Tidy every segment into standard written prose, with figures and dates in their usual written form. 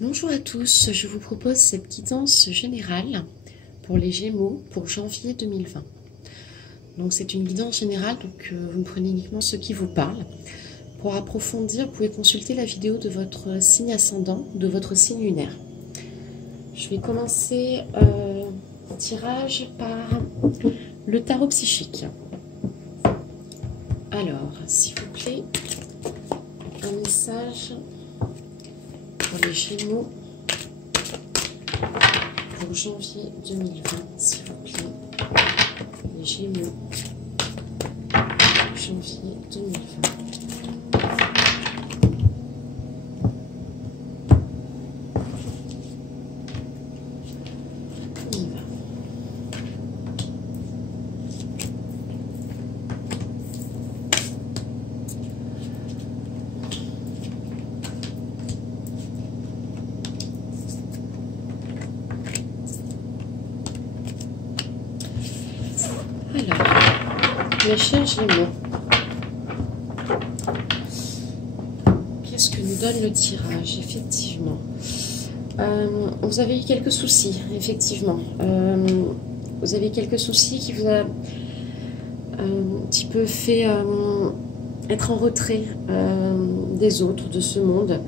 Bonjour à tous, je vous propose cette guidance générale pour les Gémeaux pour janvier 2020. Donc c'est une guidance générale, donc vous me prenez uniquement ce qui vous parle. Pour approfondir, vous pouvez consulter la vidéo de votre signe ascendant, de votre signe lunaire. Je vais commencer le tirage par le tarot psychique. Alors, s'il vous plaît, un message pour les Gémeaux pour janvier 2020, s'il vous plaît. Les Gémeaux, janvier 2020. On y va. Alors, mes chers Gémeaux, qu'est-ce que nous donne le tirage? Effectivement, vous avez eu quelques soucis, effectivement. Vous avez quelques soucis qui vous a un petit peu fait être en retrait des autres, de ce monde.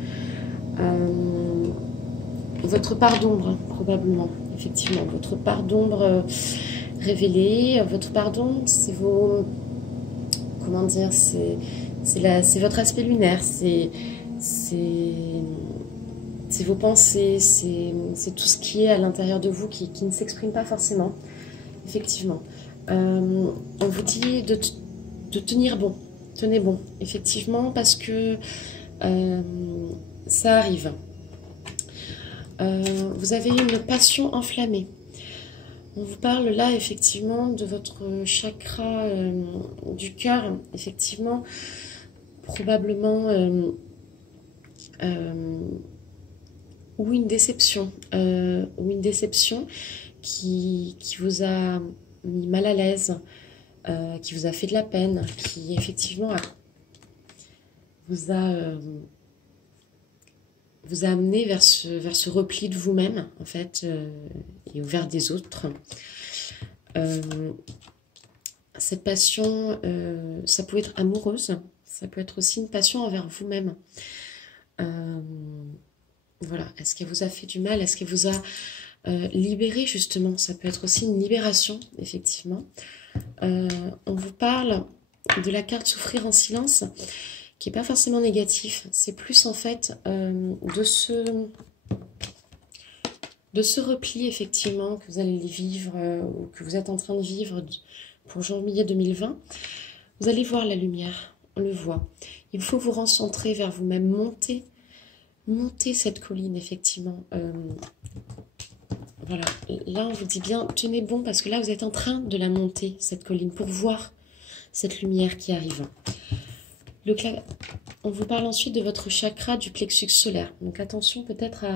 Votre part d'ombre, probablement, effectivement, votre part d'ombre révélée. Votre part d'ombre, c'est vos... Comment dire? C'est votre aspect lunaire, c'est vos pensées, c'est tout ce qui est à l'intérieur de vous qui ne s'exprime pas forcément, effectivement. On vous dit de tenir bon, tenez bon, effectivement, parce que ça arrive. Vous avez une passion enflammée. On vous parle là, effectivement, de votre chakra du cœur, effectivement, probablement, ou une déception qui vous a mis mal à l'aise, qui vous a fait de la peine, qui, effectivement, vous a amené vers ce repli de vous-même, en fait, et vers des autres. Cette passion, ça peut être amoureuse, ça peut être aussi une passion envers vous-même. Voilà, est-ce qu'elle vous a fait du mal? Est-ce qu'elle vous a libéré, justement? Ça peut être aussi une libération, effectivement. On vous parle de la carte souffrir en silence, qui n'est pas forcément négatif, c'est plus en fait de ce repli effectivement que vous allez vivre ou que vous êtes en train de vivre pour janvier 2020. Vous allez voir la lumière, on le voit. Il faut vous recentrer vers vous-même, monter cette colline effectivement. Voilà, là on vous dit bien, tenez bon parce que là vous êtes en train de la monter, cette colline, pour voir cette lumière qui arrive. On vous parle ensuite de votre chakra du plexus solaire. Donc attention peut-être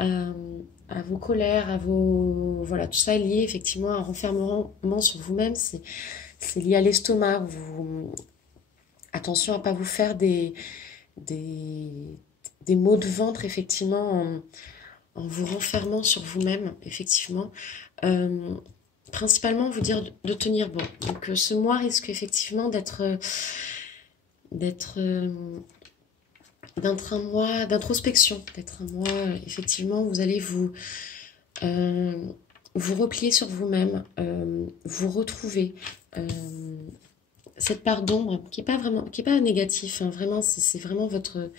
à vos colères, à vos... Voilà, tout ça est lié effectivement à un renfermement sur vous-même. C'est lié à l'estomac. Attention à ne pas vous faire des maux de ventre effectivement en vous renfermant sur vous-même, effectivement. Principalement vous dire de tenir bon. Donc ce mois risque effectivement d'être un mois d'introspection, d'être un mois, effectivement, vous allez vous replier sur vous-même, vous retrouver cette part d'ombre qui est pas négatif, hein, vraiment, c'est vraiment votre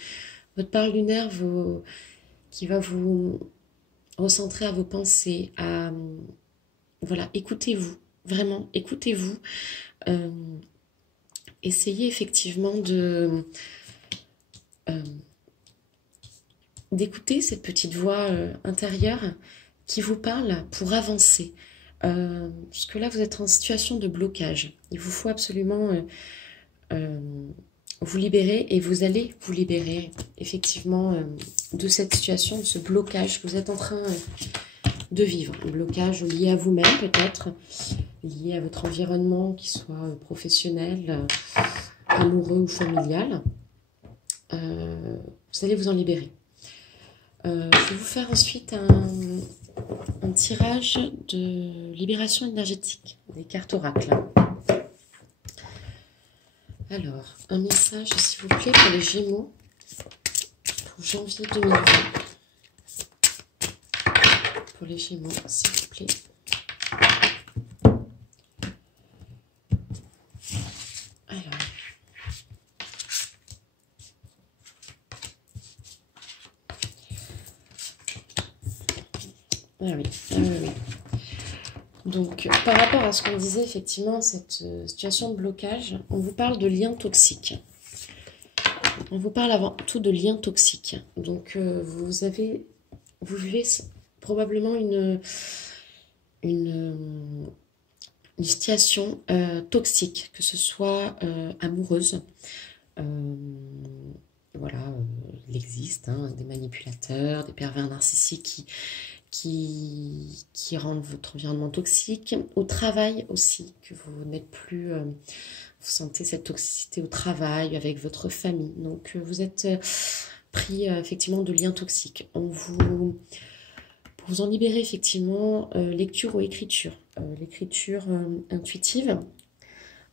part lunaire qui va vous recentrer à vos pensées, voilà, écoutez-vous, vraiment, écoutez-vous. Essayez effectivement d'écouter cette petite voix intérieure qui vous parle pour avancer. Parce que là, vous êtes en situation de blocage. Il vous faut absolument vous libérer et vous allez vous libérer effectivement de cette situation, de ce blocage que vous êtes en train de vivre. Un blocage lié à vous-même peut-être, lié à votre environnement, qui soit professionnel, amoureux ou familial. Vous allez vous en libérer. Je vais vous faire ensuite un tirage de libération énergétique, des cartes oracles. Alors, un message, s'il vous plaît, pour les Gémeaux, pour janvier 2020. Pour les Gémeaux, s'il vous plaît. Ah oui, ah oui, oui. Donc, par rapport à ce qu'on disait, effectivement, cette situation de blocage, on vous parle de liens toxiques. On vous parle avant tout de liens toxiques. Donc, vous vivez probablement une situation toxique, que ce soit amoureuse. Voilà, il existe des manipulateurs, des pervers narcissiques qui rendent votre environnement toxique. Au travail aussi, que vous n'êtes plus... vous sentez cette toxicité au travail, avec votre famille. Donc, vous êtes pris effectivement de liens toxiques. Pour vous en libérer, effectivement, lecture ou écriture. L'écriture intuitive,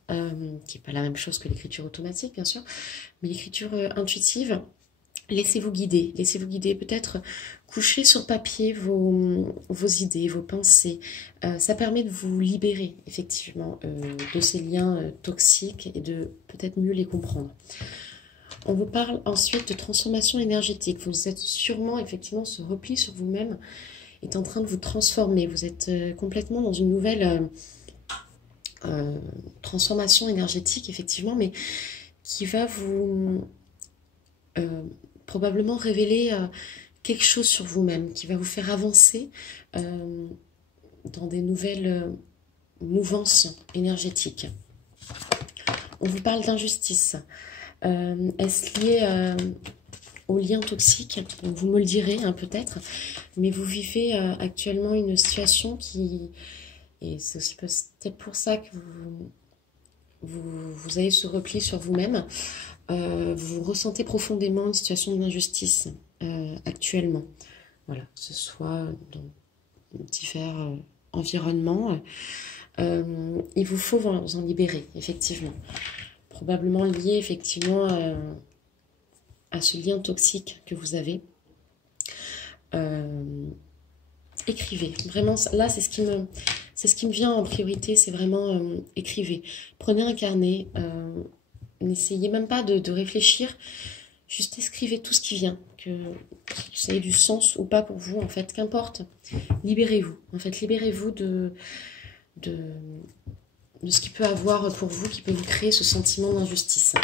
qui n'est pas la même chose que l'écriture automatique, bien sûr, mais l'écriture intuitive, laissez-vous guider. Laissez-vous guider, peut-être coucher sur papier vos idées, vos pensées. Ça permet de vous libérer, effectivement, de ces liens toxiques et de peut-être mieux les comprendre. On vous parle ensuite de transformation énergétique. Vous êtes sûrement, effectivement, ce repli sur vous-même est en train de vous transformer. Vous êtes complètement dans une nouvelle transformation énergétique, effectivement, mais qui va vous probablement révéler quelque chose sur vous-même, qui va vous faire avancer dans des nouvelles mouvances énergétiques. On vous parle d'injustice. Est-ce lié aux liens toxiques? Vous me le direz peut-être, mais vous vivez actuellement une situation qui... Et c'est aussi peut-être pour ça que vous avez ce repli sur vous-même. Vous ressentez profondément une situation d'injustice actuellement. Voilà, que ce soit dans divers environnements. Il vous faut vous en libérer, effectivement. Probablement lié, effectivement, à ce lien toxique que vous avez. Écrivez. Vraiment, là, c'est ce qui me vient en priorité, c'est vraiment écrivez. Prenez un carnet, n'essayez même pas de réfléchir, juste écrivez tout ce qui vient, que ça ait du sens ou pas pour vous, en fait, qu'importe. Libérez-vous, en fait, libérez-vous de ce qui peut avoir pour vous, qui peut vous créer ce sentiment d'injustice.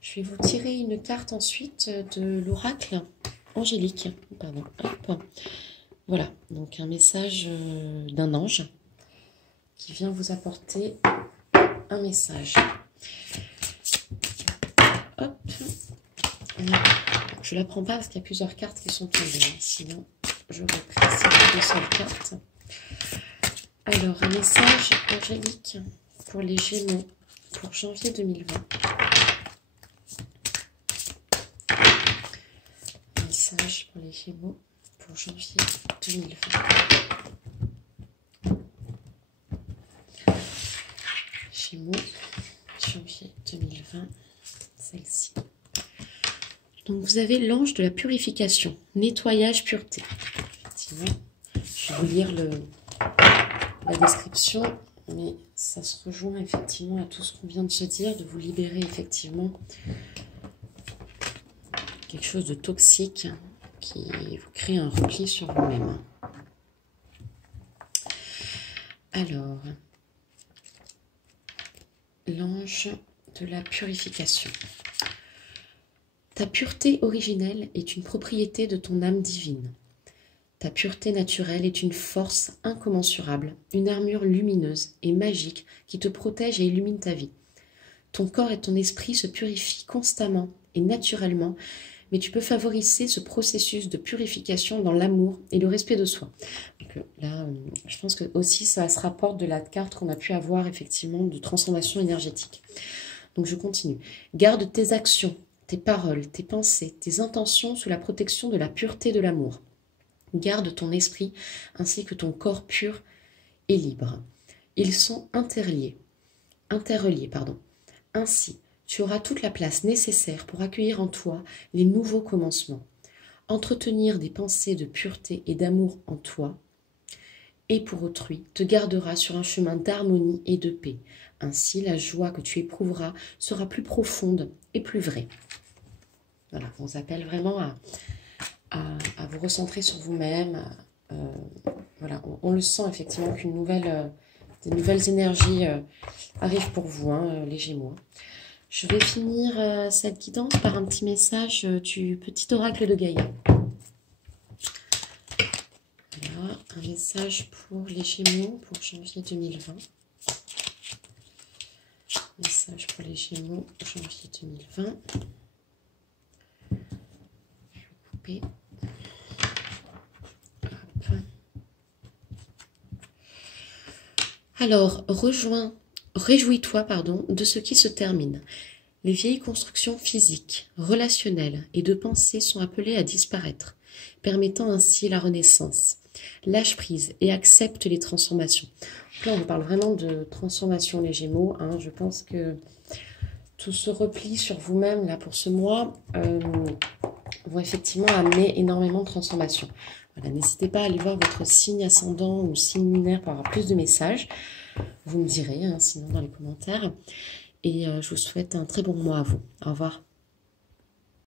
Je vais vous tirer une carte ensuite de l'oracle angélique. Pardon, hop. Voilà, donc un message d'un ange qui vient vous apporter un message. Hop. Je ne la prends pas parce qu'il y a plusieurs cartes qui sont tombées. Sinon, je reprends ces deux seules cartes. Alors, un message angélique pour les Gémeaux pour janvier 2020. Un message pour les Gémeaux pour janvier 2020. Gémeaux, janvier 2020, celle-ci. Donc vous avez l'ange de la purification, nettoyage, pureté. Effectivement, je vais vous lire la description, mais ça se rejoint effectivement à tout ce qu'on vient de se dire, de vous libérer effectivement quelque chose de toxique qui vous crée un repli sur vous-même. Alors, l'ange de la purification. Ta pureté originelle est une propriété de ton âme divine. Ta pureté naturelle est une force incommensurable, une armure lumineuse et magique qui te protège et illumine ta vie. Ton corps et ton esprit se purifient constamment et naturellement, mais tu peux favoriser ce processus de purification dans l'amour et le respect de soi. Donc là, je pense que aussi ça se rapporte de la carte qu'on a pu avoir effectivement de transformation énergétique. Donc je continue. Garde tes actions, tes paroles, tes pensées, tes intentions sous la protection de la pureté de l'amour. Garde ton esprit ainsi que ton corps pur et libre. Ils sont interreliés. Ainsi, tu auras toute la place nécessaire pour accueillir en toi les nouveaux commencements. Entretenir des pensées de pureté et d'amour en toi et pour autrui te gardera sur un chemin d'harmonie et de paix. Ainsi, la joie que tu éprouveras sera plus profonde et plus vraie. Voilà, on vous appelle vraiment à vous recentrer sur vous-même. Voilà, on le sent effectivement qu'une des nouvelles énergies arrivent pour vous, hein, les Gémeaux. Je vais finir cette guidance par un petit message du petit oracle de Gaïa. Voilà, un message pour les Gémeaux pour janvier 2020. Message pour les Gémeaux pour janvier 2020. Je vais couper. Hop. Alors, réjouis-toi, de ce qui se termine. Les vieilles constructions physiques, relationnelles et de pensée sont appelées à disparaître, permettant ainsi la renaissance. Lâche prise et accepte les transformations. Là, on parle vraiment de transformation, les Gémeaux. Hein. Je pense que tout ce repli sur vous-même là pour ce mois vont effectivement amener énormément de transformations. Voilà, n'hésitez pas à aller voir votre signe ascendant ou signe lunaire pour avoir plus de messages. Vous me direz, hein, sinon dans les commentaires. Et je vous souhaite un très bon mois à vous. Au revoir.